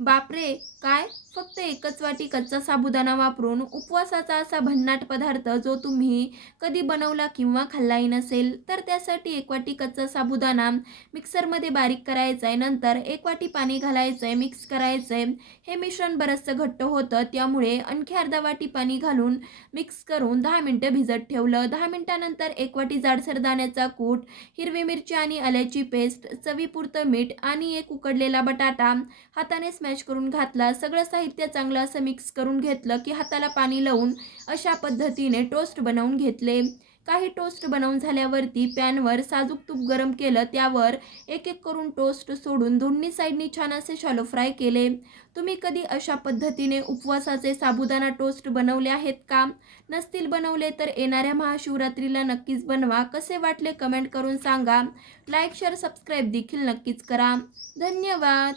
बापरे! काय? फक्त एकच वाटी कच्चा साबुदाणा वापरून उपवासाचा असा भन्नाट पदार्थ जो तुम्ही कधी बनवला किंवा खाल्लाही नसेल. तर त्यासाठी 1 वाटी कच्चा साबुदाणा मिक्सरमध्ये बारीक करायचा आहे. नंतर 1 वाटी पाणी घालायचं आहे, मिक्स करायचं आहे. हे मिश्रण बरचसं घट्ट होतं, त्यामुळे आणखी अर्धा वाटी पाणी घालून मिक्स करून 10 मिनिटं भिजत ठेवलं. 10 मिनिटानंतर 1 वाटी जाडसर दाण्याचा कूट, हिरवी मिरची आणि आल्याची पेस्ट, चवीपुरतं मीठ आणि 1 उकडलेला बटाटा हाताने स्मॅश करून घातला. सगळं साहित्य चांगलं असं मिक्स करून घेतलं की हाताला पाणी लावून अशा पद्धतीने टोस्ट बनवून घेतले. काही टोस्ट बनवून झाल्यावरती पॅनवर साजूक तूप गरम केलं. त्यावर एक एक करून टोस्ट सोडून दोन्ही साईडनी छान असे शॅलो फ्राय केले. तुम्ही कधी अशा पद्धतीने उपवासाचे साबुदाणा टोस्ट बनवले आहेत का? नसतील बनवले तर येणाऱ्या महाशिवरात्रीला नक्कीच बनवा. कसे वाटले कमेंट करून सांगा. लाईक, शेअर, सबस्क्राईब देखील नक्कीच करा. धन्यवाद.